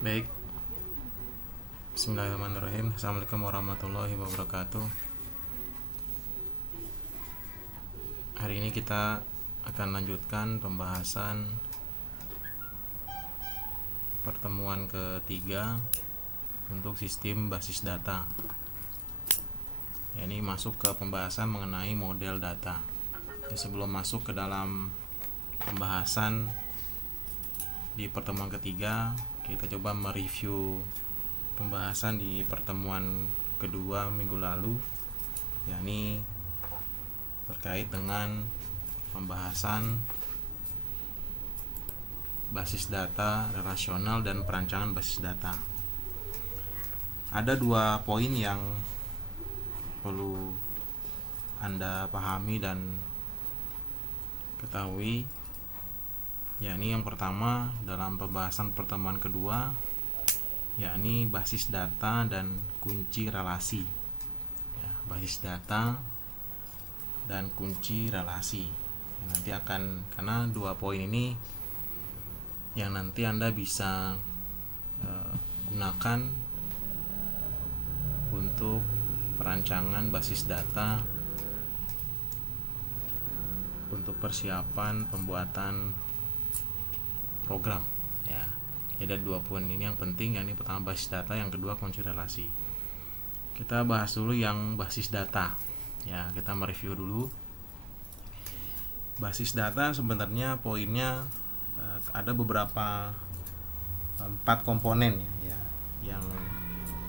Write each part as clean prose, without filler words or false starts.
Baik, bismillahirrahmanirrahim. Assalamualaikum warahmatullahi wabarakatuh. Hari ini kita akan lanjutkan pembahasan pertemuan ketiga untuk sistem basis data. Ya, ini masuk ke pembahasan mengenai model data. Ya, sebelum masuk ke dalam pembahasan di pertemuan ketiga, kita coba mereview pembahasan di pertemuan kedua minggu lalu, yakni terkait dengan pembahasan basis data relasional dan perancangan basis data. Ada 2 poin yang perlu Anda pahami dan ketahui, yakni yang pertama dalam pembahasan pertemuan kedua, yakni basis data dan kunci relasi. Ya, basis data dan kunci relasi. Ya, nanti akan, karena 2 poin ini yang nanti Anda bisa gunakan untuk perancangan basis data untuk persiapan pembuatan program. Ya, jadi ada 2 poin ini yang penting, yakni pertama basis data, yang kedua kunci relasi. Kita bahas dulu yang basis data. Ya, kita mereview dulu. Basis data sebenarnya poinnya ada beberapa 4 komponen ya yang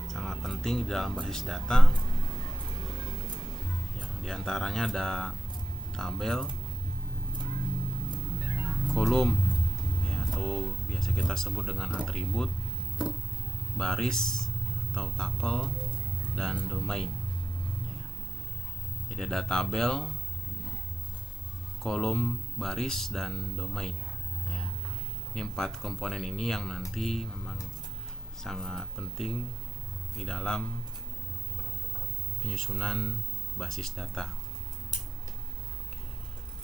sangat penting di dalam basis data. Yang diantaranya ada tabel, kolom ya, atau biasa kita sebut dengan atribut, baris atau tuple, dan domain ya. Jadi ada tabel, kolom, baris, dan domain ya. Ini 4 komponen ini yang nanti memang sangat penting di dalam penyusunan basis data.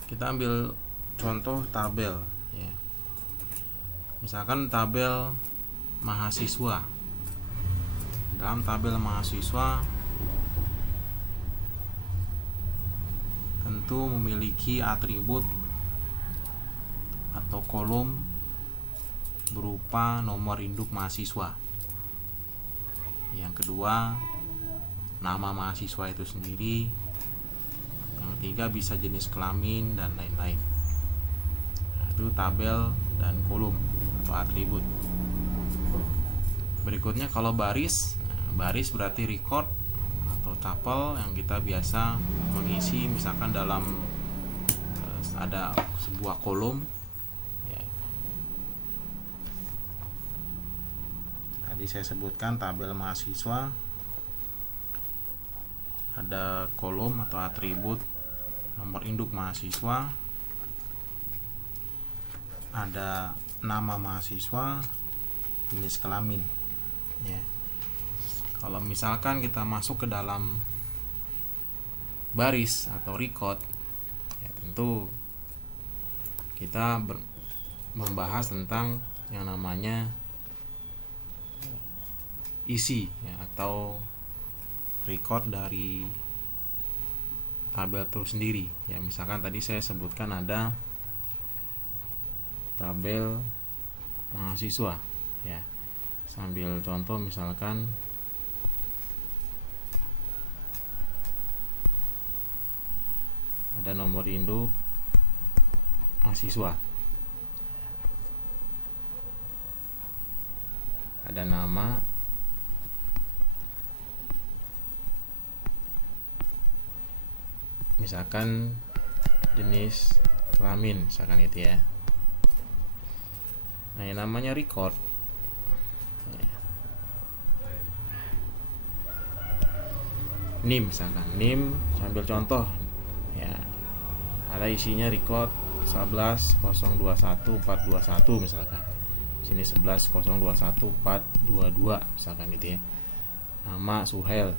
Kita ambil contoh tabel ya. Misalkan tabel mahasiswa. Dalam tabel mahasiswa tentu memiliki atribut atau kolom berupa nomor induk mahasiswa. Yang kedua, nama mahasiswa itu sendiri. Yang ketiga, bisa jenis kelamin dan lain-lain. Nah, itu tabel dan kolom atau atribut. Berikutnya kalau baris, baris berarti record atau tuple yang kita biasa mengisi, misalkan dalam ada sebuah kolom ya. Tadi saya sebutkan tabel mahasiswa, ada kolom atau atribut nomor induk mahasiswa, ada nama mahasiswa, jenis kelamin ya. Kalau misalkan kita masuk ke dalam baris atau record ya, tentu kita membahas tentang yang namanya isi ya, atau record dari tabel itu sendiri ya. Misalkan tadi saya sebutkan ada tabel mahasiswa ya. Sambil contoh, misalkan ada nomor induk mahasiswa, ada nama, misalkan jenis kelamin, misalkan itu ya. Nah, yang namanya record ya. NIM, misalkan NIM, sambil contoh ya, ada isinya record 11.021.421 misalkan. Sini 11.021.422 misalkan itu ya. Nama Suhel.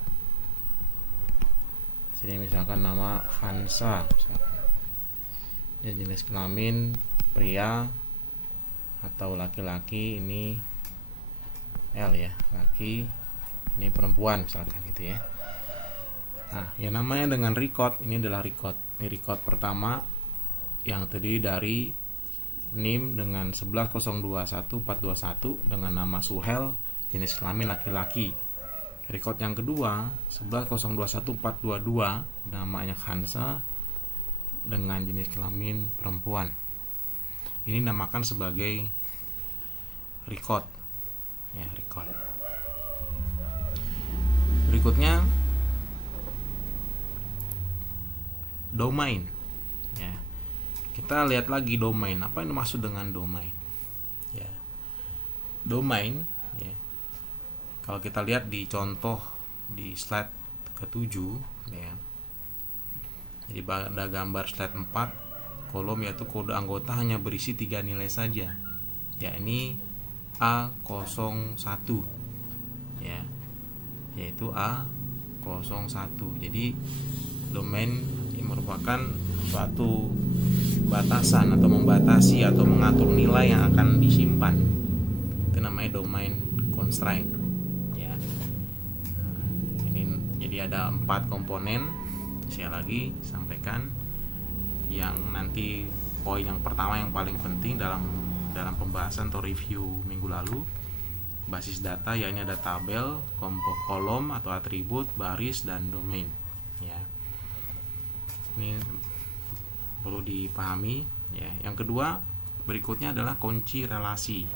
Sini misalkan nama Hansa misalkan. Dan jenis kelamin pria atau laki-laki ini L ya, laki, ini perempuan misalkan gitu ya. Nah, yang namanya dengan record, ini adalah record. Ini record pertama yang terdiri dari NIM dengan 11021421 dengan nama Suhel, jenis kelamin laki-laki. Record yang kedua 11021422 namanya Hansa dengan jenis kelamin perempuan. Ini namakan sebagai record. Ya, record. Berikutnya domain. Ya. Kita lihat lagi domain. Apa yang dimaksud dengan domain? Ya. Domain, ya. Kalau kita lihat di contoh di slide ke-7, ya. Jadi pada gambar slide 4, kolom yaitu kode anggota hanya berisi 3 nilai saja. Ya, ini A01. Ya. Yaitu A01. Jadi domain ini merupakan suatu batasan atau membatasi atau mengatur nilai yang akan disimpan. Itu namanya domain constraint. Ya. Ini jadi ada 4 komponen. Saya lagi sampaikan yang nanti poin yang pertama yang paling penting dalam pembahasan atau review minggu lalu. Basis data, ya ini ada tabel, kolom atau atribut, baris, dan domain. Ya. Ini perlu dipahami. Ya. Yang kedua, berikutnya adalah kunci relasi.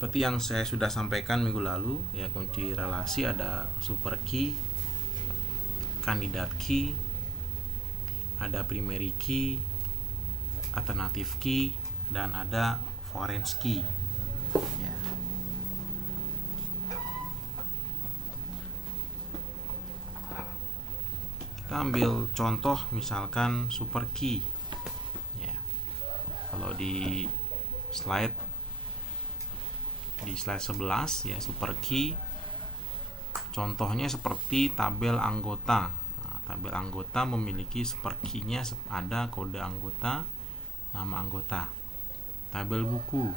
Seperti yang saya sudah sampaikan minggu lalu, ya, kunci relasi ada super key, candidate key, ada primary key, alternative key, dan ada foreign key. Ya. Kita ambil contoh misalkan super key. Ya. Kalau di slide 11 ya, super key contohnya seperti tabel anggota. Nah, tabel anggota memiliki super key-nya ada kode anggota, nama anggota. Tabel buku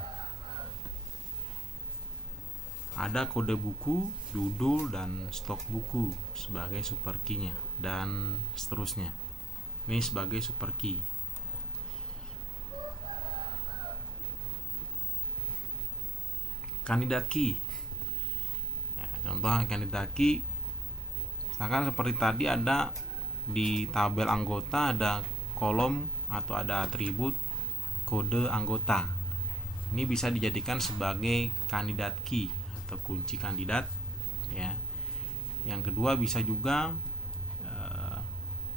ada kode buku, judul, dan stok buku sebagai super key-nya, dan seterusnya. Ini sebagai super key. Kandidat key. Ya, contoh kandidat key, misalkan seperti tadi ada di tabel anggota ada kolom atau ada atribut kode anggota. Ini bisa dijadikan sebagai kandidat key atau kunci kandidat. Ya. Yang kedua bisa juga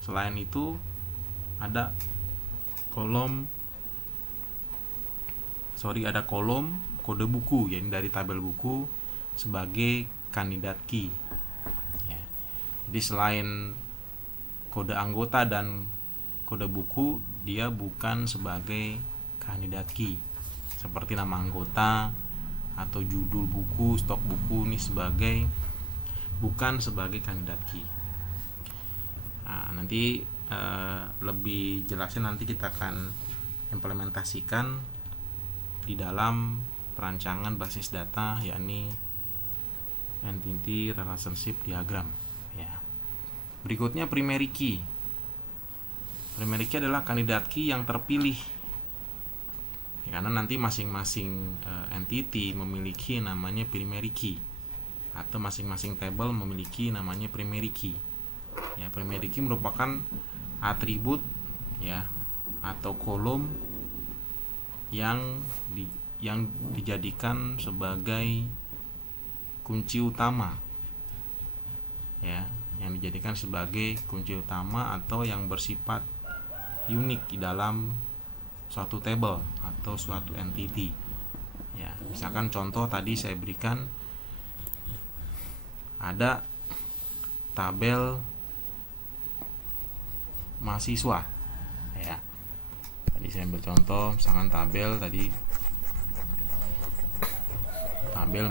selain itu ada ada kolom kode buku, yaitu dari tabel buku sebagai kandidat key. Ya. Jadi selain kode anggota dan kode buku, dia bukan sebagai kandidat key. Seperti nama anggota atau judul buku, stok buku, ini bukan sebagai kandidat key. Nah, nanti lebih jelasnya nanti kita akan implementasikan di dalam perancangan basis data, yakni entity relationship diagram. Ya. Berikutnya primary key. Primary key adalah kandidat key yang terpilih. Karena nanti masing-masing entity memiliki namanya primary key, atau masing-masing table memiliki namanya primary key. Ya, primary key merupakan atribut, ya, atau kolom yang dijadikan sebagai kunci utama. Ya, yang dijadikan sebagai kunci utama atau yang bersifat unik di dalam suatu table atau suatu entity. Ya, misalkan contoh tadi saya berikan ada tabel mahasiswa. Ya. Tadi saya ambil contoh misalkan tabel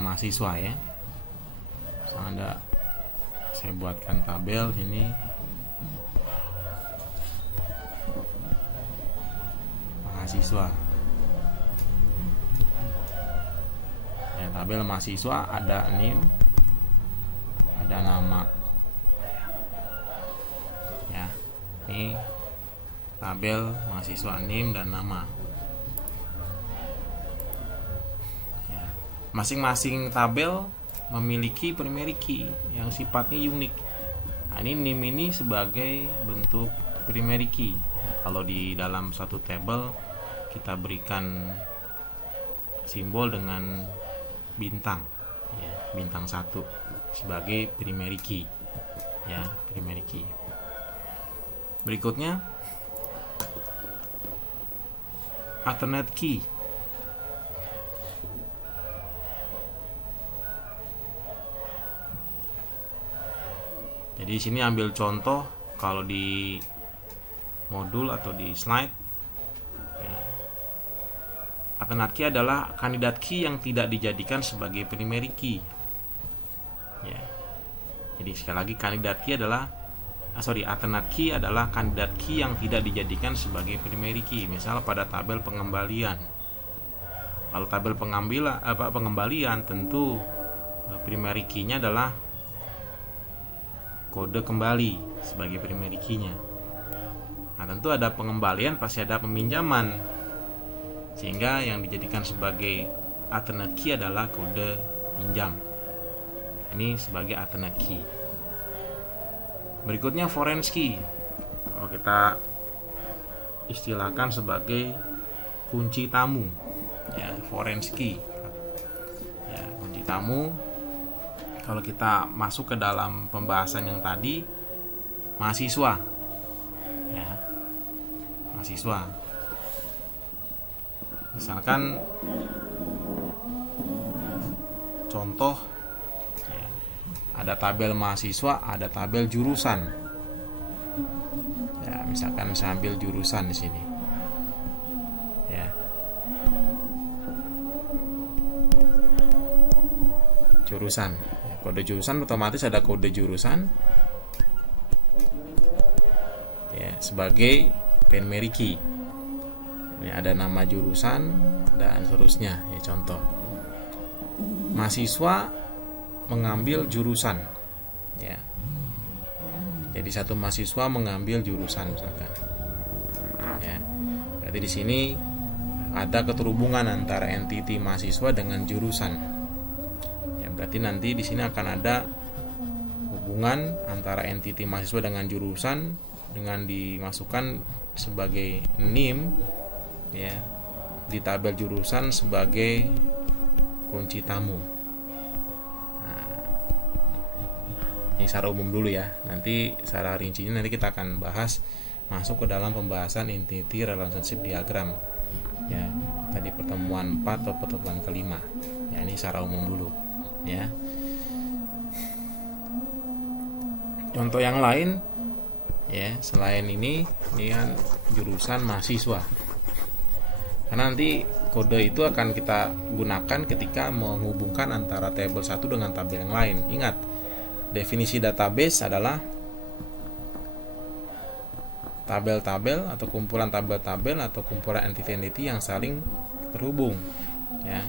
mahasiswa ya. Misalkan saya buatkan tabel sini mahasiswa. Ya, tabel mahasiswa ada NIM, ada nama. Ya, ini tabel mahasiswa NIM dan nama. Ya, masing-masing tabel memiliki primary key yang sifatnya unik. Nah, ini NIM ini sebagai bentuk primary key. Kalau di dalam satu tabel kita berikan simbol dengan bintang, ya, bintang 1 sebagai primary key, ya, primary key. Berikutnya alternate key. Jadi di sini ambil contoh kalau di modul atau di slide, ya, alternate key adalah kandidat key yang tidak dijadikan sebagai primary key. Ya. Jadi sekali lagi kandidat key adalah alternate key adalah kandidat key yang tidak dijadikan sebagai primary key. Misal pada tabel pengembalian. Kalau tabel pengembalian tentu primary key-nya adalah kode kembali sebagai primary key-nya. Nah, tentu ada pengembalian pasti ada peminjaman, sehingga yang dijadikan sebagai alternate key adalah kode pinjam. Ini sebagai alternate key. Berikutnya foreign key. Kalau kita istilahkan sebagai kunci tamu, ya, foreign key. Ya, kunci tamu. Kalau kita masuk ke dalam pembahasan yang tadi, mahasiswa, ya, mahasiswa. Misalkan contoh, ya, ada tabel mahasiswa, ada tabel jurusan. Ya, misalkan saya ambil jurusan di sini. Ya. Jurusan. Ya, kode jurusan otomatis ada kode jurusan. Ya, sebagai primary key. Ini ada nama jurusan dan seterusnya, ya, contoh. Mahasiswa mengambil jurusan, ya. Jadi satu mahasiswa mengambil jurusan misalkan. Ya. Berarti di sini ada keterhubungan antara entity mahasiswa dengan jurusan. Ya, berarti nanti di sini akan ada hubungan antara entity mahasiswa dengan jurusan dengan dimasukkan sebagai NIM, ya, di tabel jurusan sebagai kunci tamu. Nah, ini secara umum dulu ya. Nanti secara rincinya nanti kita akan bahas masuk ke dalam pembahasan entity relationship diagram. Ya, tadi pertemuan 4 atau pertemuan kelima. Ya, ini secara umum dulu, ya. Contoh yang lain, ya, selain ini kan jurusan mahasiswa. Karena nanti kode itu akan kita gunakan ketika menghubungkan antara tabel satu dengan tabel yang lain. Ingat, definisi database adalah tabel-tabel atau kumpulan tabel-tabel atau kumpulan entity-entity yang saling terhubung, ya.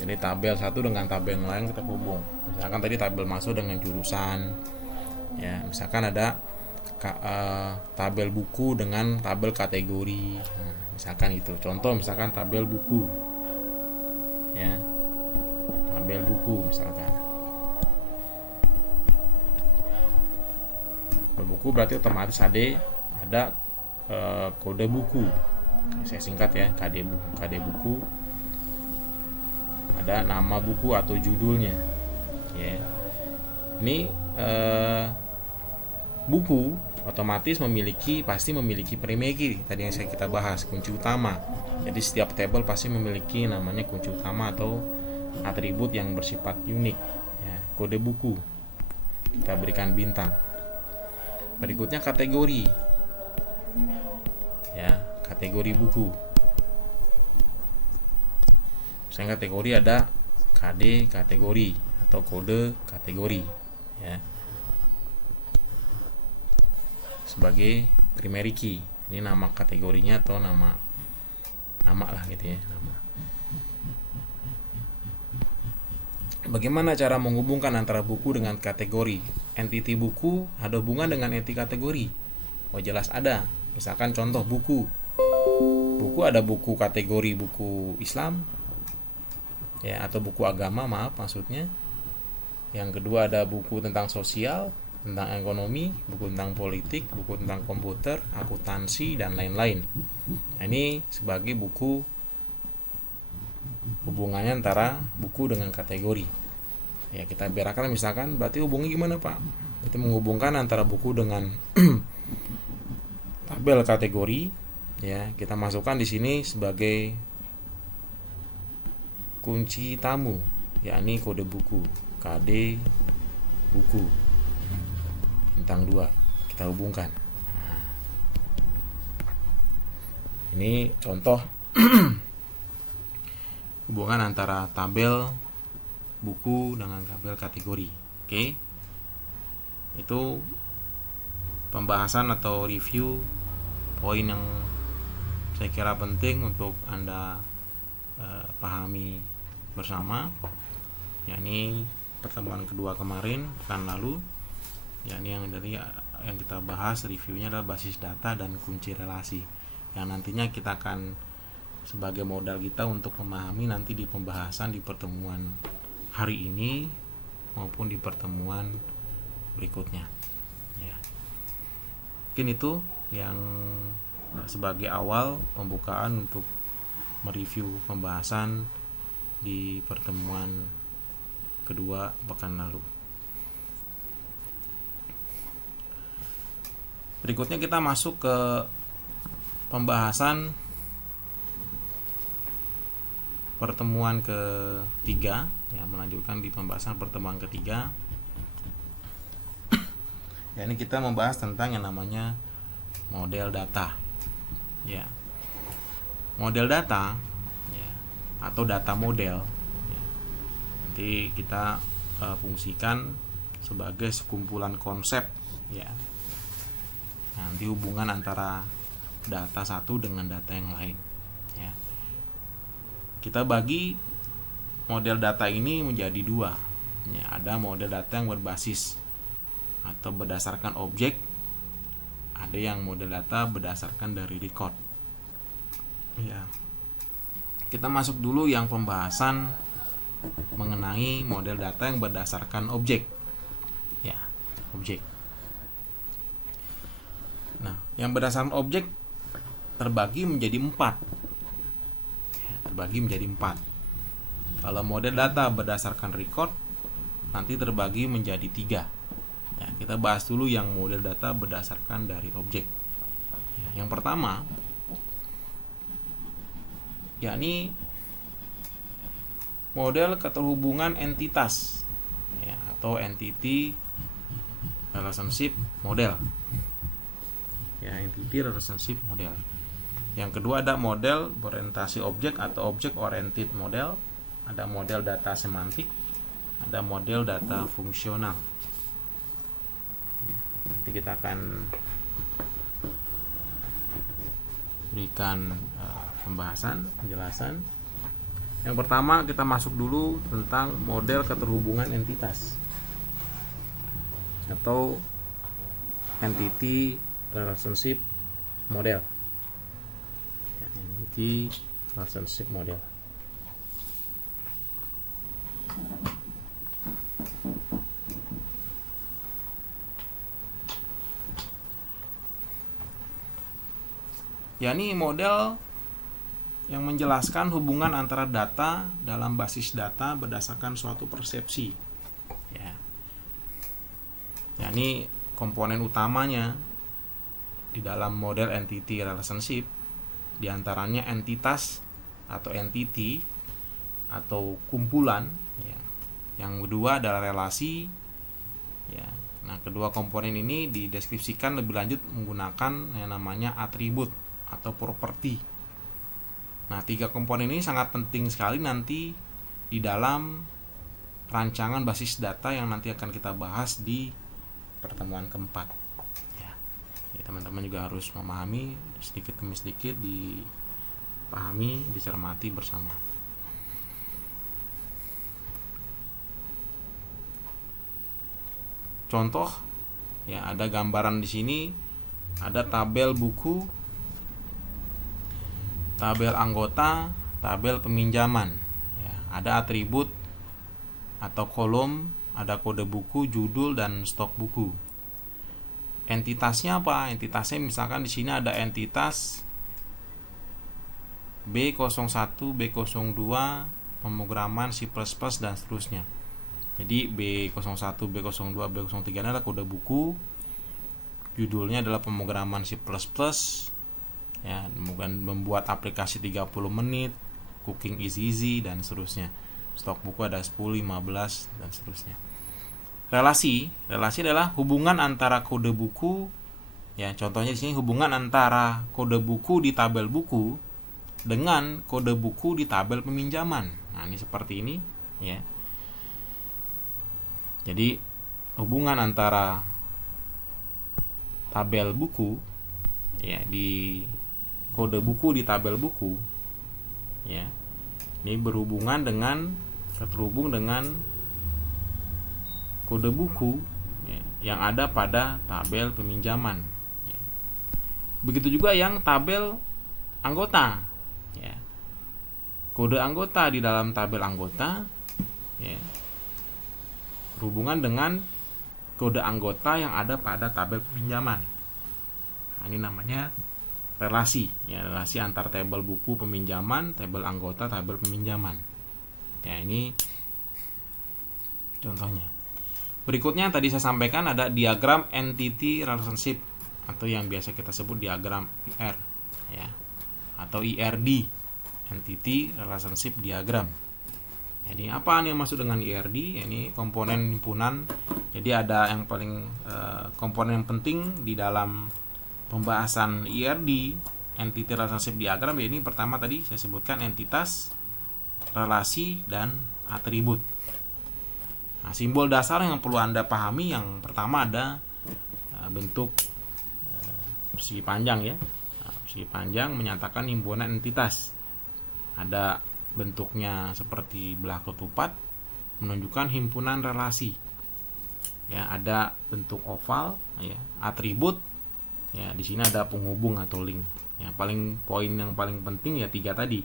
Jadi tabel satu dengan tabel yang lain kita hubung. Misalkan tadi tabel masuk dengan jurusan, ya. Misalkan ada tabel buku dengan tabel kategori. Nah, misalkan itu contoh, misalkan tabel buku, ya, tabel buku misalkan. Tabel buku berarti otomatis ada kode buku. Saya singkat ya, KD buku. Ada nama buku atau judulnya, ya. Ini buku otomatis pasti memiliki primary key tadi yang kita bahas, kunci utama. Jadi setiap tabel pasti memiliki namanya kunci utama atau atribut yang bersifat unik, ya. Kode buku kita berikan bintang. Berikutnya kategori, ya, kategori buku. Misalnya kategori ada KD kategori atau kode kategori, ya, sebagai primary key. Ini nama kategorinya atau nama lah gitu ya, nama. Bagaimana cara menghubungkan antara buku dengan kategori? Entiti buku ada hubungan dengan entiti kategori? Oh jelas ada. Misalkan contoh buku. Buku ada buku kategori buku Islam, ya, atau buku agama, maaf maksudnya. Yang kedua ada buku tentang sosial, tentang ekonomi, buku tentang politik, buku tentang komputer, akuntansi, dan lain-lain. Nah, ini sebagai buku, hubungannya antara buku dengan kategori. Ya, kita bedakan misalkan, berarti hubungnya gimana Pak? Berarti menghubungkan antara buku dengan tabel kategori, ya, kita masukkan di sini sebagai kunci tamu, yakni kode buku, KD buku bintang 2, kita hubungkan. Nah, ini contoh hubungan antara tabel buku dengan tabel kategori. Oke. Itu pembahasan atau review poin yang saya kira penting untuk Anda pahami bersama, yakni pertemuan kedua kemarin pekan lalu, yakni yang kita bahas reviewnya adalah basis data dan kunci relasi, yang nantinya kita akan sebagai modal kita untuk memahami nanti di pembahasan di pertemuan hari ini maupun di pertemuan berikutnya, ya. Mungkin itu yang sebagai awal pembukaan untuk mereview pembahasan di pertemuan kedua pekan lalu. Berikutnya kita masuk ke pembahasan pertemuan ketiga, ya, melanjutkan di pembahasan pertemuan ketiga. Ya, ini kita membahas tentang yang namanya model data, ya. Model data, ya, atau data model, ya, nanti kita fungsikan sebagai sekumpulan konsep, ya. Nanti hubungan antara data satu dengan data yang lain, ya. Kita bagi model data ini menjadi dua, ya. Ada model data yang berbasis atau berdasarkan objek, ada yang model data berdasarkan dari record, ya. Kita masuk dulu yang pembahasan mengenai model data yang berdasarkan objek, ya, objek. Nah, yang berdasarkan objek terbagi menjadi 4, ya, terbagi menjadi 4. Kalau model data berdasarkan record nanti terbagi menjadi 3. Ya, kita bahas dulu yang model data berdasarkan dari objek. Ya, yang pertama, yakni model keterhubungan entitas, ya, atau entity relationship model, ya, entity relationship model. Yang kedua ada model berorientasi objek atau object oriented model, ada model data semantik, ada model data fungsional. Ya, nanti kita akan berikan pembahasan, penjelasan. Yang pertama kita masuk dulu tentang model keterhubungan entitas atau entity relationship model, ya, entity relationship model. yakni model yang menjelaskan hubungan antara data dalam basis data berdasarkan suatu persepsi, ya. Yakni komponen utamanya di dalam model entity relationship diantaranya entitas atau entity atau kumpulan, ya. Yang kedua adalah relasi, ya. Nah, kedua komponen ini dideskripsikan lebih lanjut menggunakan yang namanya atribut atau properti. Nah, 3 komponen ini sangat penting sekali nanti di dalam rancangan basis data yang nanti akan kita bahas di pertemuan keempat, ya. Jadi teman-teman juga harus memahami sedikit demi sedikit, dipahami, dicermati bersama. contoh ya, ada gambaran di sini, ada tabel buku, tabel anggota, tabel peminjaman ya, ada atribut atau kolom, ada kode buku, judul, dan stok buku. Entitasnya apa? Entitasnya misalkan di sini ada entitas B01, B02, pemrograman C++ dan seterusnya. Jadi B01, B02, B03 ini adalah kode buku, judulnya adalah pemrograman C++, ya, membuat aplikasi 30 menit, cooking is easy, dan seterusnya. Stok buku ada 10, 15, dan seterusnya. Relasi adalah hubungan antara kode buku, ya, contohnya di sini hubungan antara kode buku di tabel buku dengan kode buku di tabel peminjaman. Nah, ini seperti ini, ya. Jadi hubungan antara tabel buku, ya, di kode buku di tabel buku, ya, ini terhubung dengan kode buku ya, yang ada pada tabel peminjaman ya. Begitu juga yang tabel anggota ya. Kode anggota di dalam tabel anggota ya, berhubungan dengan kode anggota yang ada pada tabel peminjaman. Nah, ini namanya relasi ya, relasi antar tabel buku peminjaman, tabel anggota, tabel peminjaman ya. Ini contohnya. Berikutnya tadi saya sampaikan ada diagram entity relationship atau yang biasa kita sebut diagram IR ya, atau IRD, entity relationship diagram. Jadi apa nih yang masuk dengan IRD? Ini komponen himpunan. Jadi ada yang paling komponen yang penting di dalam pembahasan IRD, entity relationship diagram. Ya, ini pertama tadi saya sebutkan entitas, relasi, dan atribut. Nah, simbol dasar yang perlu Anda pahami yang pertama ada bentuk persegi panjang ya. Nah, persegi panjang menyatakan himpunan entitas. Ada bentuknya seperti belah ketupat menunjukkan himpunan relasi. Ya, ada bentuk oval ya, atribut. Ya, di sini ada penghubung atau link. Ya, poin yang paling penting ya 3 tadi.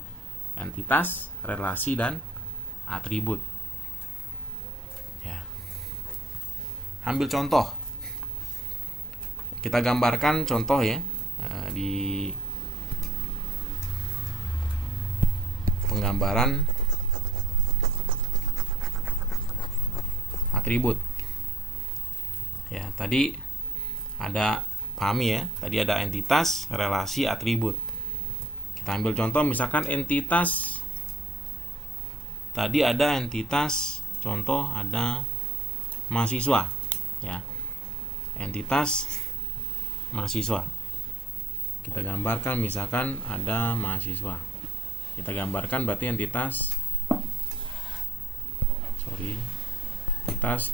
Entitas, relasi, dan atribut. Ambil contoh, kita gambarkan contoh ya di penggambaran atribut ya. Tadi ada, pahami ya, tadi ada entitas, relasi, atribut. Kita ambil contoh misalkan entitas, tadi ada entitas, contoh ada mahasiswa ya, entitas mahasiswa. Kita gambarkan misalkan ada mahasiswa, kita gambarkan berarti entitas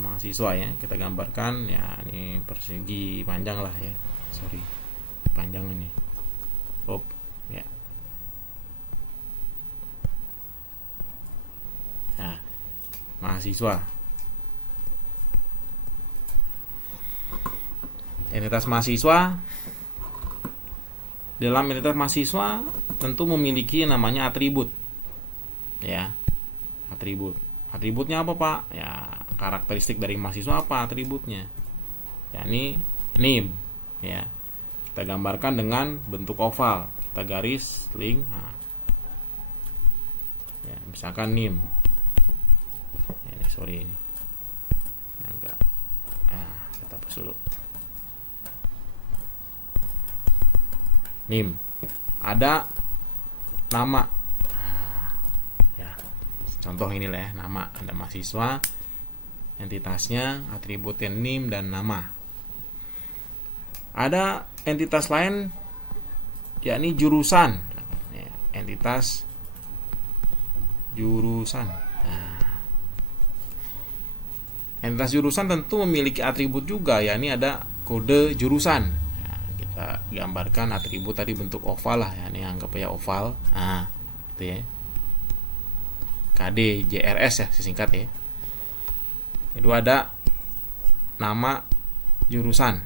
mahasiswa ya. Kita gambarkan ya, ini persegi panjang lah ya, panjang ini ya. Nah, mahasiswa, entitas mahasiswa. Dalam entitas mahasiswa tentu memiliki namanya atribut ya. Atributnya apa Pak? Ya, karakteristik dari mahasiswa apa atributnya? Ya, ini NIM ya. Kita gambarkan dengan bentuk oval, kita garis link. Nah, ya, misalkan NIM ini agak kita hapus dulu. NIM, ada nama ya, contoh inilah ya, nama, ada mahasiswa, entitasnya, atributnya NIM dan nama. Ada entitas lain yakni jurusan ya, entitas jurusan. Entitas jurusan tentu memiliki atribut juga, yakni ada kode jurusan. Kita gambarkan atribut tadi bentuk oval lah ya, ini anggap ya oval. Nah, itu ya. KD JRS ya, sesingkat ya. Kedua ada nama jurusan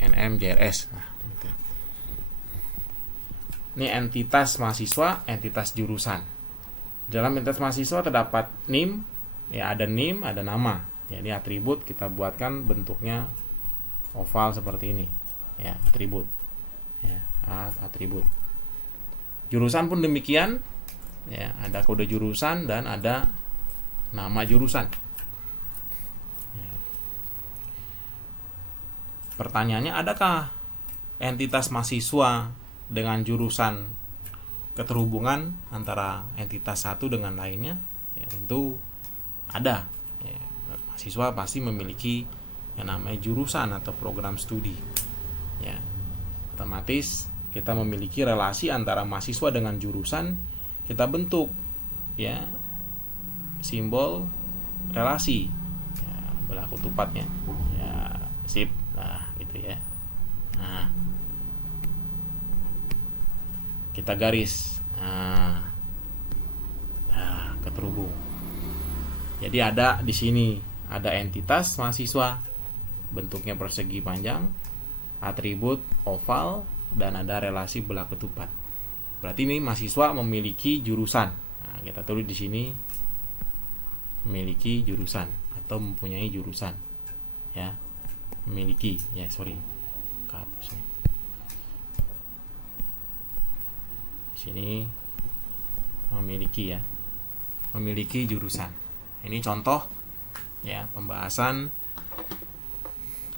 NMJRS. Nah, gitu. Ini entitas mahasiswa, entitas jurusan. Dalam entitas mahasiswa terdapat NIM, ya ada NIM, ada nama. Jadi atribut kita buatkan bentuknya oval seperti ini, ya atribut, ya atribut. Jurusan pun demikian, ya ada kode jurusan dan ada nama jurusan. Ya. Pertanyaannya, adakah entitas mahasiswa dengan jurusan keterhubungan antara entitas satu dengan lainnya? Ya, tentu ada. Ya, mahasiswa pasti memiliki yang namanya jurusan atau program studi. Ya, otomatis kita memiliki relasi antara mahasiswa dengan jurusan, kita bentuk ya simbol relasi, ya, berlaku tupatnya, ya sip, nah gitu ya. Nah, kita garis, nah keterhubung. Jadi ada di sini ada entitas mahasiswa, bentuknya persegi panjang, atribut oval, dan ada relasi belah ketupat. Berarti ini mahasiswa memiliki jurusan. Nah, kita tulis di sini memiliki jurusan atau mempunyai jurusan. Ya, memiliki. Ya, sorry. Hapus nih. Sini memiliki ya. Memiliki jurusan. Ini contoh ya pembahasan.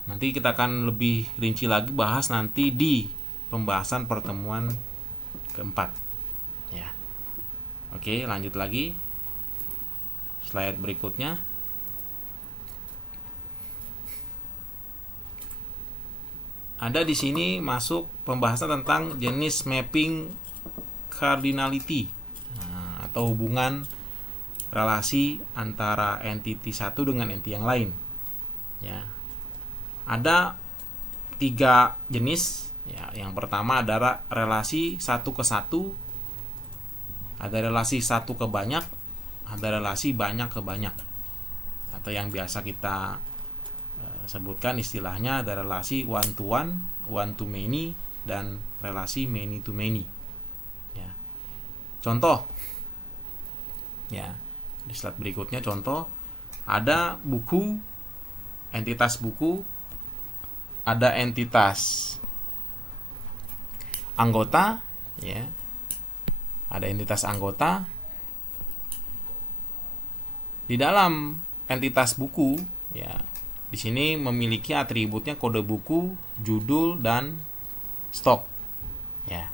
Nanti kita akan lebih rinci lagi bahas nanti di pembahasan pertemuan keempat. Ya. Oke, lanjut lagi. Slide berikutnya. Ada di sini masuk pembahasan tentang jenis mapping cardinality, atau hubungan relasi antara entiti satu dengan entiti yang lain. Ya. Ada 3 jenis. Ya, yang pertama adalah relasi satu ke satu, ada relasi satu ke banyak, ada relasi banyak ke banyak, atau yang biasa kita sebutkan istilahnya ada relasi one to many, dan relasi many to many. Ya. Contoh, ya di slide berikutnya contoh, ada buku, entitas buku, ada entitas anggota, ya ada entitas anggota. Di dalam entitas buku, ya di sini memiliki atributnya kode buku, judul, dan stok. Ya,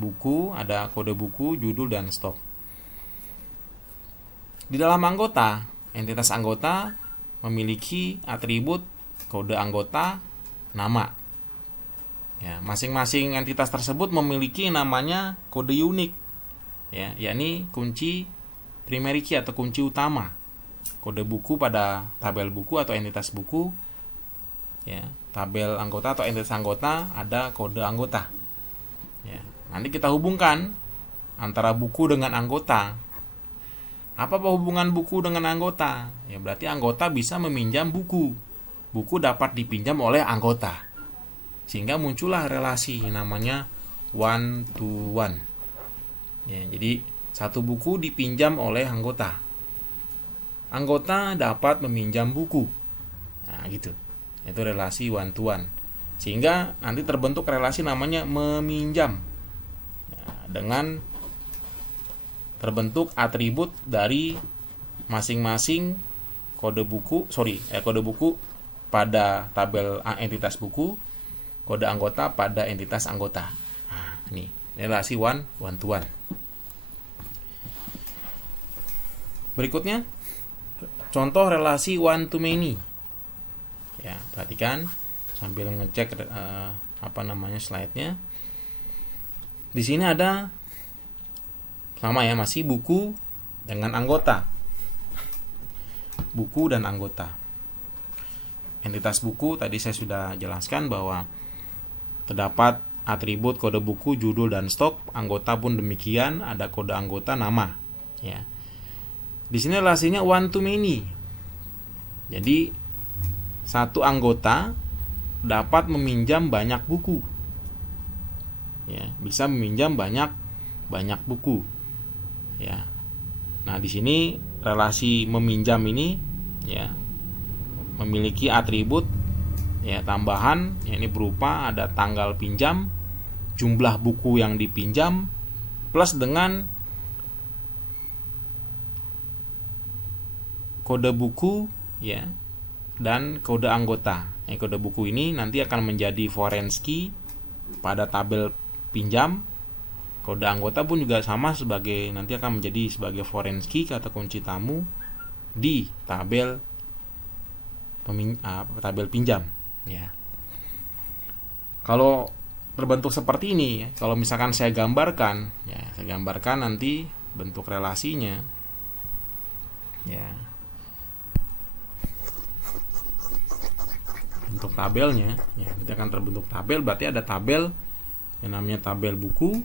buku ada kode buku, judul, dan stok. Di dalam anggota, entitas anggota memiliki atribut kode anggota, nama. Ya, masing-masing entitas tersebut memiliki namanya kode unik. Ya, yakni kunci primary key atau kunci utama. Kode buku pada tabel buku atau entitas buku. Ya, tabel anggota atau entitas anggota ada kode anggota. Ya, nanti kita hubungkan antara buku dengan anggota. Apa hubungan buku dengan anggota? Ya, berarti anggota bisa meminjam buku. Buku dapat dipinjam oleh anggota. Sehingga muncullah relasi namanya one to one. Ya, jadi satu buku dipinjam oleh anggota. Anggota dapat meminjam buku. Nah, gitu. Itu relasi one to one. Sehingga nanti terbentuk relasi namanya meminjam. Nah, dengan terbentuk atribut dari masing-masing kode buku pada tabel entitas buku, kode anggota pada entitas anggota. Nah, ini relasi one to one. Berikutnya contoh relasi one to many. Ya, perhatikan sambil ngecek slide-nya. Di sini ada sama ya, masih buku dengan anggota. Buku dan anggota. Entitas buku tadi saya sudah jelaskan bahwa terdapat atribut kode buku, judul, dan stok. Anggota pun demikian, ada kode anggota, nama. Ya. Di sini relasinya one to many. Jadi satu anggota dapat meminjam banyak buku. Ya, bisa meminjam banyak buku. Ya. Nah, di sini relasi meminjam ini ya memiliki atribut ya tambahan, ya, ini berupa ada tanggal pinjam, jumlah buku yang dipinjam, plus dengan kode buku ya dan kode anggota. Kode buku ini nanti akan menjadi foreign key pada tabel pinjam. Kode anggota pun juga sama, sebagai nanti akan menjadi sebagai foreign key atau kunci tamu di tabel tabel pinjam ya. Kalau berbentuk seperti ini ya, kalau misalkan saya gambarkan nanti bentuk relasinya ya. Bentuk tabelnya ya, nanti akan terbentuk tabel, berarti ada tabel yang namanya tabel buku.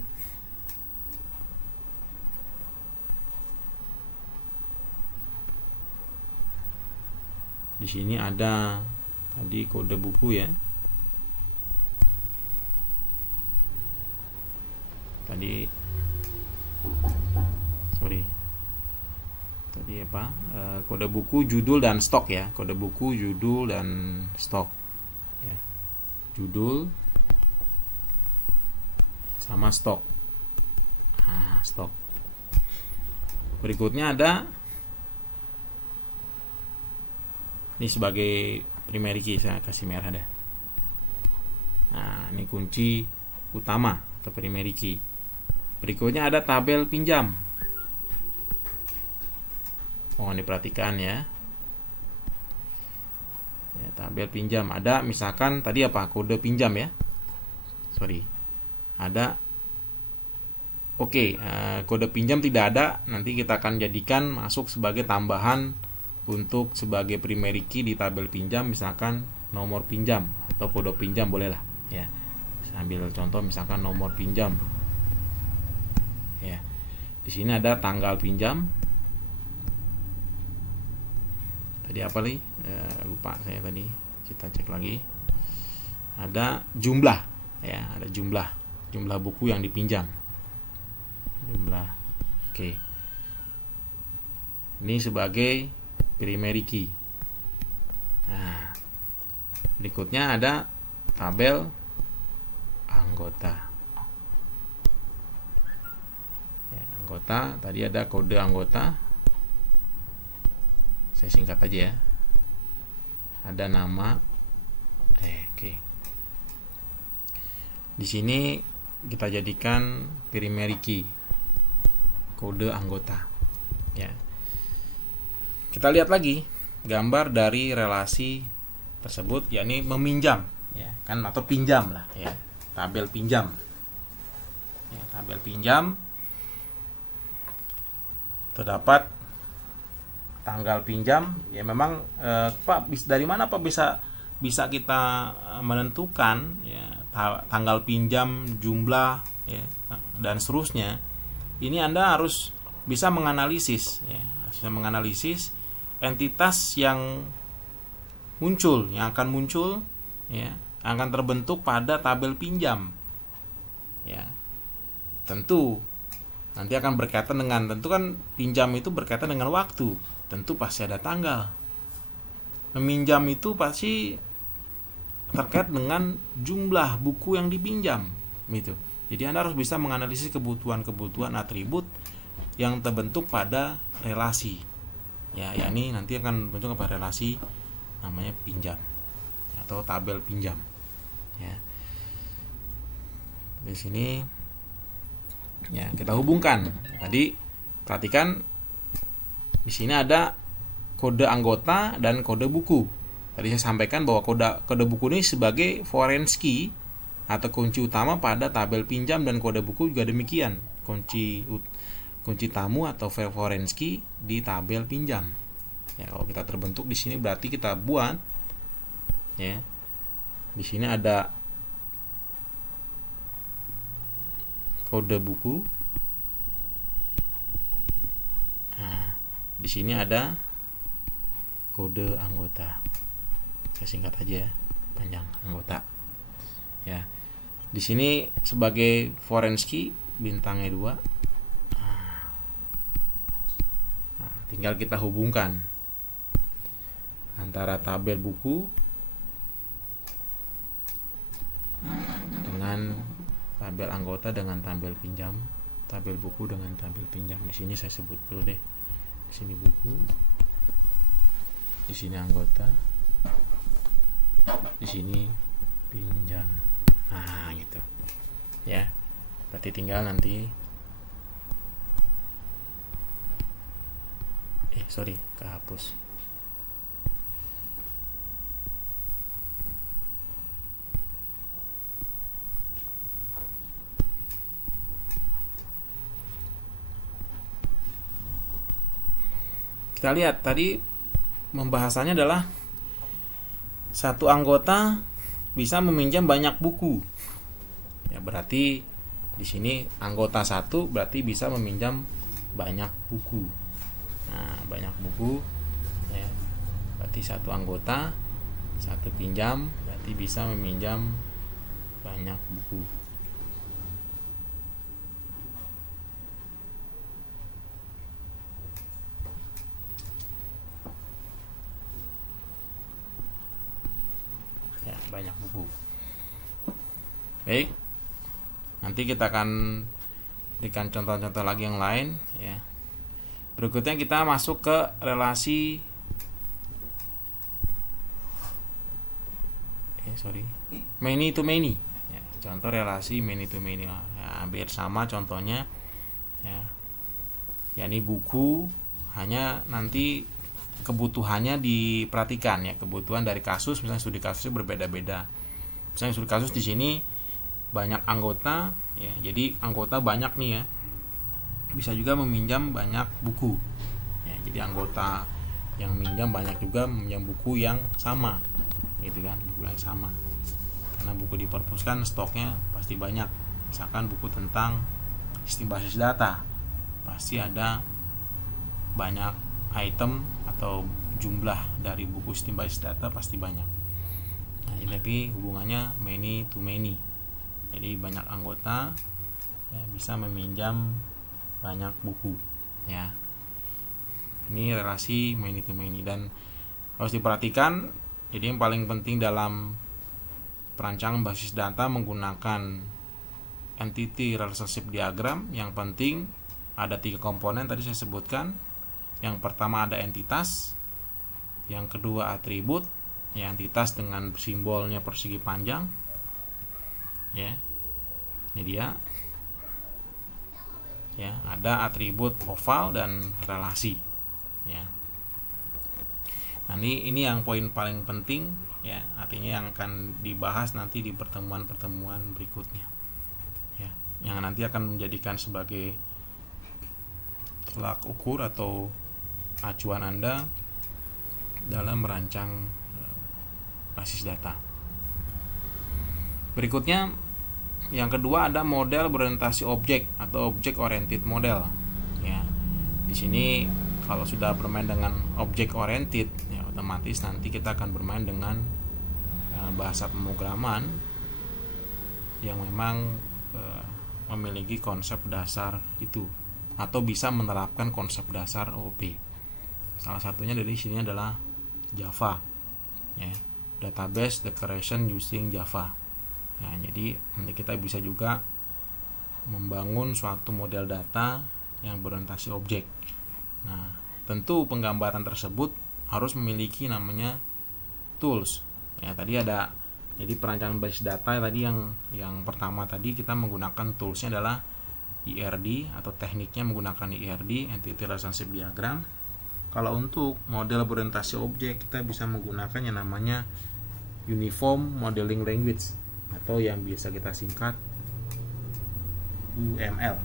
Di sini ada tadi kode buku ya. Tadi apa? Kode buku, judul dan stok ya. Kode buku, judul dan stok. Ya. Judul sama stok. Stok. Berikutnya ada ini sebagai primary key, saya kasih merah dah. Nah, ini kunci utama atau primary key. Berikutnya ada tabel pinjam. Mohon diperhatikan ya. Tabel pinjam ada, misalkan tadi apa? Kode pinjam ya. Ada. Kode pinjam tidak ada, nanti kita akan jadikan masuk sebagai tambahan untuk sebagai primary key di tabel pinjam, misalkan nomor pinjam atau kode pinjam bolehlah ya. Sambil contoh misalkan nomor pinjam. Ya. Di sini ada tanggal pinjam. Tadi apa nih? Lupa saya tadi. Kita cek lagi. Ada jumlah ya, ada jumlah buku yang dipinjam. Oke. Ini sebagai primary key. Nah, berikutnya ada tabel anggota. Ya, anggota tadi ada kode anggota. Saya singkat aja ya. Ada nama. Oke. Di sini kita jadikan primary key, kode anggota. Ya. Kita lihat lagi gambar dari relasi tersebut, yakni meminjam, ya kan, atau pinjam lah, ya, tabel pinjam. Ya, tabel pinjam terdapat tanggal pinjam. Ya memang Pak, dari mana Pak bisa kita menentukan ya tanggal pinjam, jumlah, ya, dan seterusnya. Ini Anda harus bisa menganalisis, ya, entitas yang akan muncul, ya, akan terbentuk pada tabel pinjam. Ya, tentu nanti akan berkaitan dengan, tentu kan pinjam itu berkaitan dengan waktu, tentu pasti ada tanggal. Meminjam itu pasti terkait dengan jumlah buku yang dipinjam, gitu. Jadi Anda harus bisa menganalisis kebutuhan atribut yang terbentuk pada relasi. Ya, ini nanti akan bentuk pada relasi namanya pinjam atau tabel pinjam. Ya. Di sini ya kita hubungkan. Tadi perhatikan di sini ada kode anggota dan kode buku. Tadi saya sampaikan bahwa kode buku ini sebagai foreign key atau kunci utama pada tabel pinjam, dan kode buku juga demikian, kunci tamu atau foreign key di tabel pinjam. Ya, kalau kita terbentuk di sini berarti kita buat ya. Di sini ada kode buku. Nah, di sini ada kode anggota. saya singkat aja ya, panjang anggota. Ya, di sini sebagai foreign key bintangnya 2. Nah, tinggal kita hubungkan antara tabel buku dengan tabel anggota dengan tabel pinjam, tabel buku dengan tabel pinjam. Di sini saya sebut dulu deh. Di sini buku, di sini anggota, di sini pinjam. Nah, gitu. Ya. Berarti tinggal nanti kehapus. Kita lihat tadi pembahasannya adalah satu anggota bisa meminjam banyak buku. Ya, berarti di sini anggota 1 berarti bisa meminjam banyak buku. Nah, banyak buku ya. Berarti satu anggota, satu pinjam berarti bisa meminjam banyak buku. Banyak buku. Baik, nanti kita akan berikan contoh-contoh lagi yang lain ya. Berikutnya kita masuk ke relasi many to many ya, contoh relasi many to many ya, hampir sama contohnya ya, yakni buku hanya nanti kebutuhannya diperhatikan ya, kebutuhan dari kasus, misalnya studi kasusnya berbeda-beda. Misalnya studi kasus di sini banyak anggota ya, jadi anggota banyak nih ya, bisa juga meminjam banyak buku ya, jadi anggota yang minjam banyak juga meminjam buku yang sama gitu kan, buku yang sama, karena buku di perpus kan stoknya pasti banyak. Misalkan buku tentang sistem basis data pasti ada banyak item atau jumlah dari buku sistem basis data pasti banyak. Nah, ini tapi hubungannya many to many. Jadi banyak anggota ya, bisa meminjam banyak buku ya. Ini relasi many to many dan harus diperhatikan. Jadi yang paling penting dalam perancangan basis data menggunakan entity relationship diagram, yang penting ada 3 komponen tadi saya sebutkan. Yang pertama ada entitas, yang kedua atribut, ya, entitas dengan simbolnya persegi panjang, ya, ini dia, ya, ada atribut oval dan relasi, ya. Nah, ini yang poin paling penting, ya, artinya yang akan dibahas nanti di pertemuan-pertemuan berikutnya, ya, yang nanti akan menjadikan sebagai tolak ukur atau acuan Anda dalam merancang basis data. Berikutnya yang kedua ada model berorientasi objek atau object oriented model ya. Di sini kalau sudah bermain dengan object oriented ya, otomatis nanti kita akan bermain dengan bahasa pemrograman yang memang memiliki konsep dasar itu atau bisa menerapkan konsep dasar OOP. Salah satunya dari sini adalah Java, ya, database declaration using Java. Nah, jadi nanti kita bisa juga membangun suatu model data yang berorientasi objek. Nah, tentu penggambaran tersebut harus memiliki namanya tools. Ya, tadi ada jadi perancangan basis data tadi yang pertama tadi kita menggunakan toolsnya adalah IRD atau tekniknya menggunakan IRD, Entity Relationship Diagram. Kalau untuk model berorientasi objek kita bisa menggunakan yang namanya Uniform Modeling Language atau yang biasa kita singkat UML.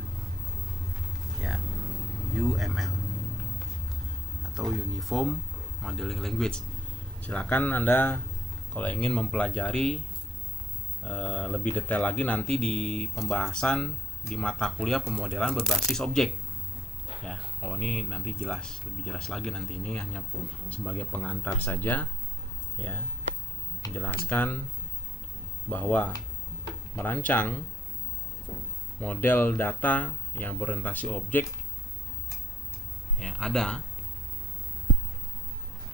Ya, UML atau Uniform Modeling Language. Silakan Anda kalau ingin mempelajari lebih detail lagi nanti di pembahasan di mata kuliah pemodelan berbasis objek. Ya, ini nanti lebih jelas lagi nanti, ini hanya sebagai pengantar saja ya. menjelaskan bahwa merancang model data yang berorientasi objek, ya, ada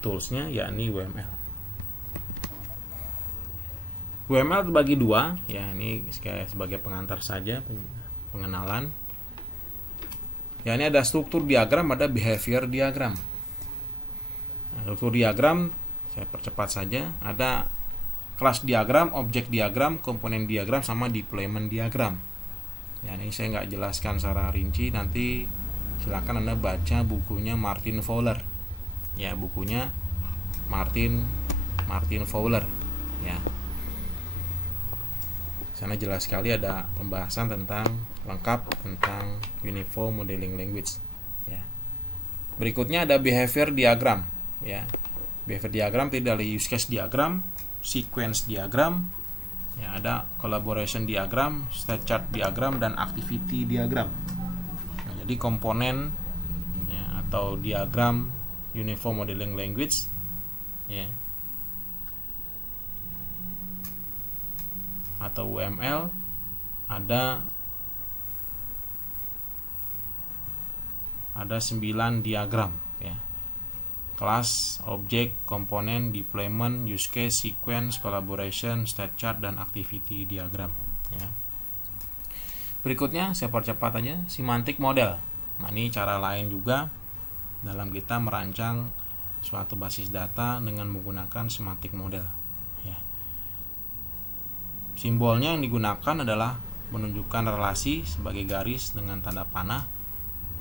toolsnya, yakni UML. UML terbagi dua, ya, ini sebagai pengantar saja, pengenalan. Ya, ini ada struktur diagram, ada behavior diagram. Nah, struktur diagram saya percepat saja, ada kelas diagram, objek diagram, komponen diagram, sama deployment diagram. Ya, ini saya nggak jelaskan secara rinci, nanti silakan Anda baca bukunya Martin Fowler. Ya, bukunya Martin Fowler, ya. Sana jelas sekali ada pembahasan lengkap tentang Uniform Modeling Language, ya. Berikutnya ada behavior diagram, ya. Behavior diagram terdiri dari use case diagram, sequence diagram, ya, ada collaboration diagram, state chart diagram, dan activity diagram. Nah, jadi komponen, ya, atau diagram Uniform Modeling Language, ya, atau UML, ada 9 diagram, ya. Kelas, objek, komponen, deployment, use case, sequence, collaboration, state chart, dan activity diagram, ya. Berikutnya saya percepat aja, semantic model. Nah, ini cara lain juga dalam kita merancang suatu basis data dengan menggunakan semantic model, ya. Simbolnya yang digunakan adalah menunjukkan relasi sebagai garis dengan tanda panah,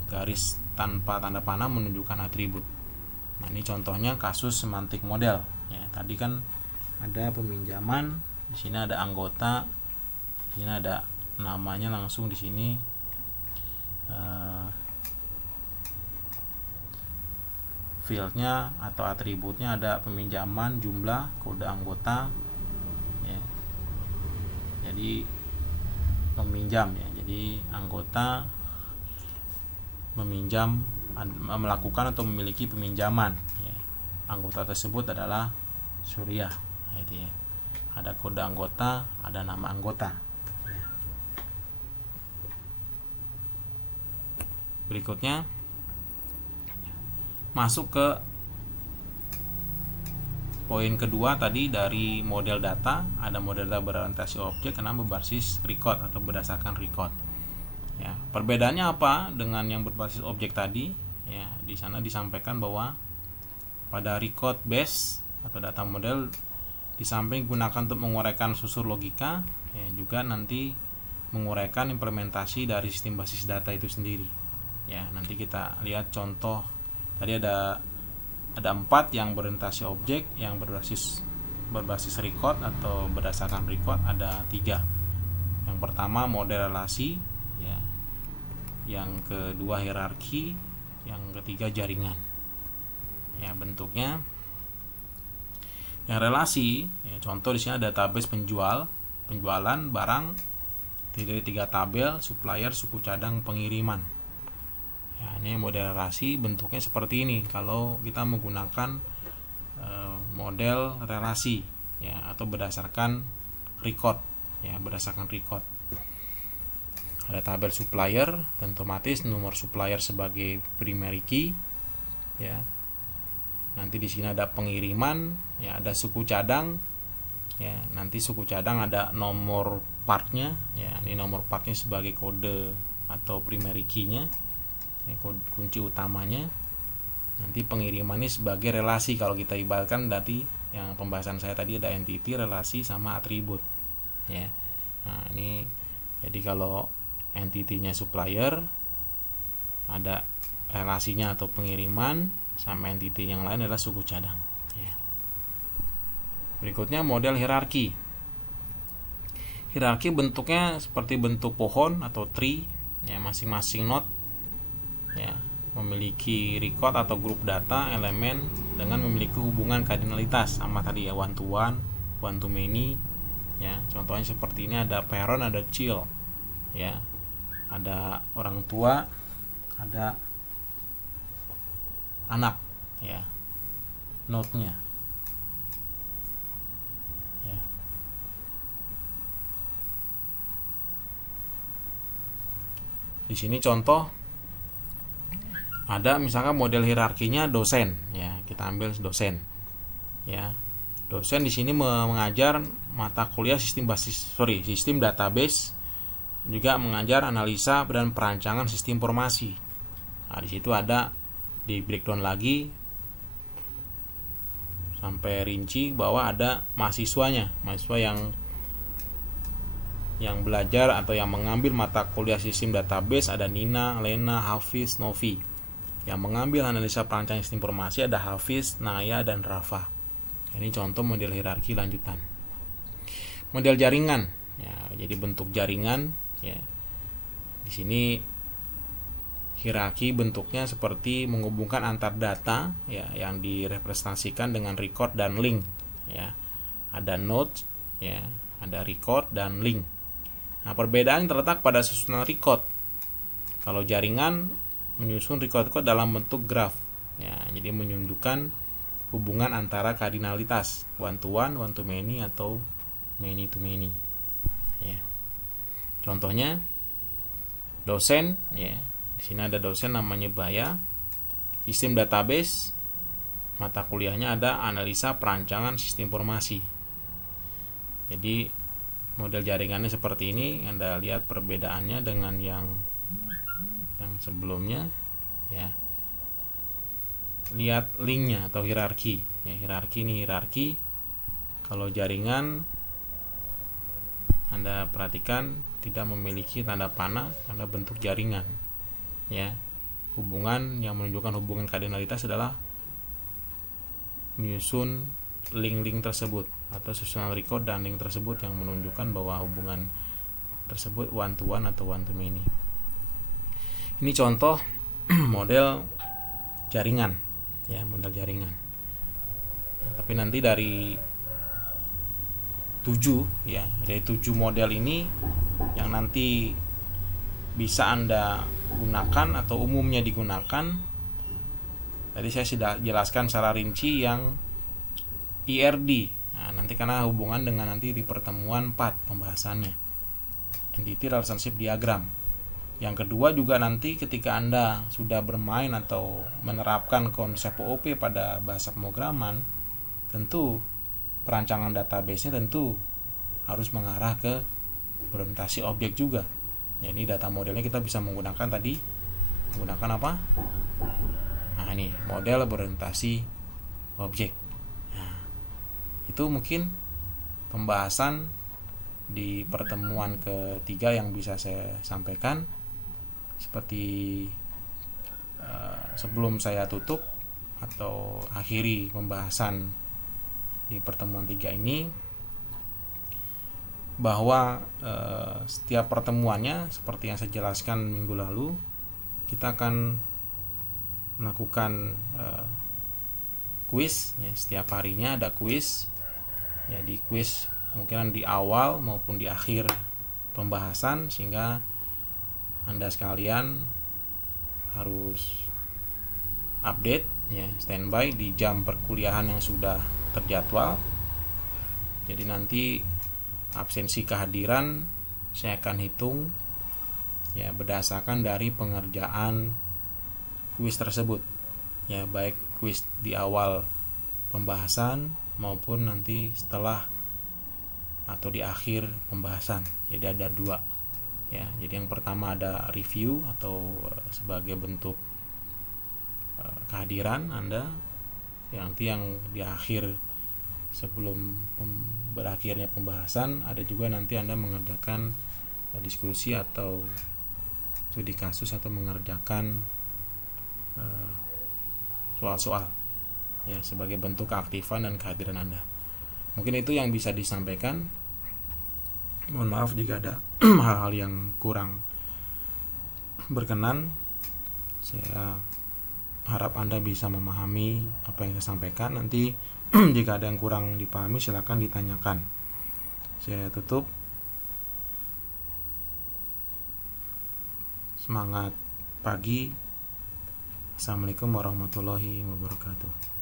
garis tanpa tanda panah menunjukkan atribut. Nah, ini contohnya kasus semantic model, ya. Tadi kan ada peminjaman, di sini ada anggota, di sini ada namanya langsung di sini, fieldnya atau atributnya ada peminjaman, jumlah, kode anggota, ya. Jadi meminjam, ya. Jadi anggota meminjam, melakukan atau memiliki peminjaman, ya. Anggota tersebut adalah Surya, nah, itu, ya. Ada kode anggota, ada nama anggota, ya. Berikutnya masuk ke poin kedua tadi dari model data. Ada model data berorientasi objek karena berbasis record atau berdasarkan record, ya. Perbedaannya apa dengan yang berbasis objek tadi? Ya, di sana disampaikan bahwa pada record base atau data model, di samping gunakan untuk menguraikan susur logika, ya, juga nanti menguraikan implementasi dari sistem basis data itu sendiri, ya. Nanti kita lihat contoh. Tadi ada 4 yang berorientasi objek, yang berbasis record atau berdasarkan record ada 3. Yang pertama model relasi, ya. Yang kedua hierarki, yang ketiga jaringan. Ya, bentuknya yang relasi, ya, contoh di sini ada database penjualan barang, terdiri dari 3 tabel, supplier, suku cadang, pengiriman. Ya, ini model relasi bentuknya seperti ini kalau kita menggunakan model relasi, ya, atau berdasarkan record, ya, berdasarkan record. Ada tabel supplier, dan otomatis nomor supplier sebagai primary key, ya. Nanti di sini ada pengiriman, ya, ada suku cadang, ya. Nanti suku cadang ada nomor partnya, ya. Ini nomor partnya sebagai kode atau primary key-nya, kunci utamanya. Nanti pengiriman ini sebagai relasi, kalau kita ibaratkan tadi yang pembahasan saya tadi ada entity, relasi, sama atribut, ya. Nah, ini jadi kalau entity-nya supplier, ada relasinya atau pengiriman, sama entity yang lain adalah suku cadang, ya. Berikutnya model hierarki. Hierarki bentuknya seperti bentuk pohon atau tree, ya. Masing-masing node, ya, memiliki record atau grup data elemen dengan memiliki hubungan kardinalitas sama tadi, ya, one to many, ya. Contohnya seperti ini, ada parent, ada child, ya. Ada orang tua, ada anak, ya, node-nya. Di sini contoh ada misalkan model hierarkinya dosen, ya kita ambil dosen, ya dosen di sini mengajar mata kuliah sistem database, juga mengajar analisa dan perancangan sistem informasi. Nah, di situ ada di breakdown lagi sampai rinci bahwa ada mahasiswa yang belajar atau yang mengambil mata kuliah sistem database, ada Nina, Lena, Hafiz, Novi. Yang mengambil analisa perancangan sistem informasi ada Hafiz, Naya, dan Rafa. Ini contoh model hierarki lanjutan. Model jaringan, ya, jadi bentuk jaringan, ya. Di sini hierarki bentuknya seperti menghubungkan antar data, ya, yang direpresentasikan dengan record dan link, ya. Ada node, ya, ada record dan link. Nah, perbedaan terletak pada susunan record. Kalau jaringan menyusun record dalam bentuk graf, ya, jadi menunjukkan hubungan antara kardinalitas one to many, atau many to many. Ya. Contohnya dosen, ya. Di sini ada dosen namanya Baya. Sistem database, mata kuliahnya ada analisa perancangan sistem informasi. Jadi model jaringannya seperti ini. Anda lihat perbedaannya dengan yang sebelumnya, ya. Lihat linknya atau hierarki, ya, hierarki. Kalau jaringan Anda perhatikan tidak memiliki tanda panah karena bentuk jaringan, ya. Hubungan yang menunjukkan hubungan kardinalitas adalah menyusun link-link tersebut atau susunan record dan link tersebut yang menunjukkan bahwa hubungan tersebut one to atau one to many. Ini contoh model jaringan, ya, model jaringan. Tapi nanti dari 7 model ini yang nanti bisa Anda gunakan atau umumnya digunakan. Tadi saya sudah jelaskan secara rinci yang IRD. Nah, nanti karena hubungan dengan nanti di pertemuan 4 pembahasannya, Entity Relationship Diagram. Yang kedua juga nanti ketika Anda sudah bermain atau menerapkan konsep OOP pada bahasa pemrograman, tentu perancangan database-nya tentu harus mengarah ke berorientasi objek juga. Jadi data modelnya kita bisa menggunakan apa? Nah, ini model berorientasi objek. Nah, itu mungkin pembahasan di pertemuan ketiga yang bisa saya sampaikan. Seperti sebelum saya tutup atau akhiri pembahasan di pertemuan 3 ini, bahwa setiap pertemuannya seperti yang saya jelaskan minggu lalu, kita akan melakukan kuis, ya, setiap harinya ada kuis, ya. Di kuis kemungkinan di awal maupun di akhir pembahasan, sehingga Anda sekalian harus update, ya, standby di jam perkuliahan yang sudah terjadwal. Jadi nanti absensi kehadiran saya akan hitung, ya, berdasarkan dari pengerjaan kuis tersebut, ya, baik kuis di awal pembahasan maupun nanti setelah atau di akhir pembahasan. Jadi ada 2, ya. Jadi yang pertama ada review atau sebagai bentuk kehadiran Anda, yang di akhir sebelum berakhirnya pembahasan ada juga nanti Anda mengerjakan diskusi atau studi kasus atau mengerjakan soal-soal, ya, sebagai bentuk keaktifan dan kehadiran Anda. Mungkin itu yang bisa disampaikan. Mohon maaf jika ada hal-hal yang kurang berkenan. Saya harap Anda bisa memahami apa yang saya sampaikan. Nanti jika ada yang kurang dipahami silakan ditanyakan. Saya tutup. Semangat pagi. Assalamualaikum warahmatullahi wabarakatuh.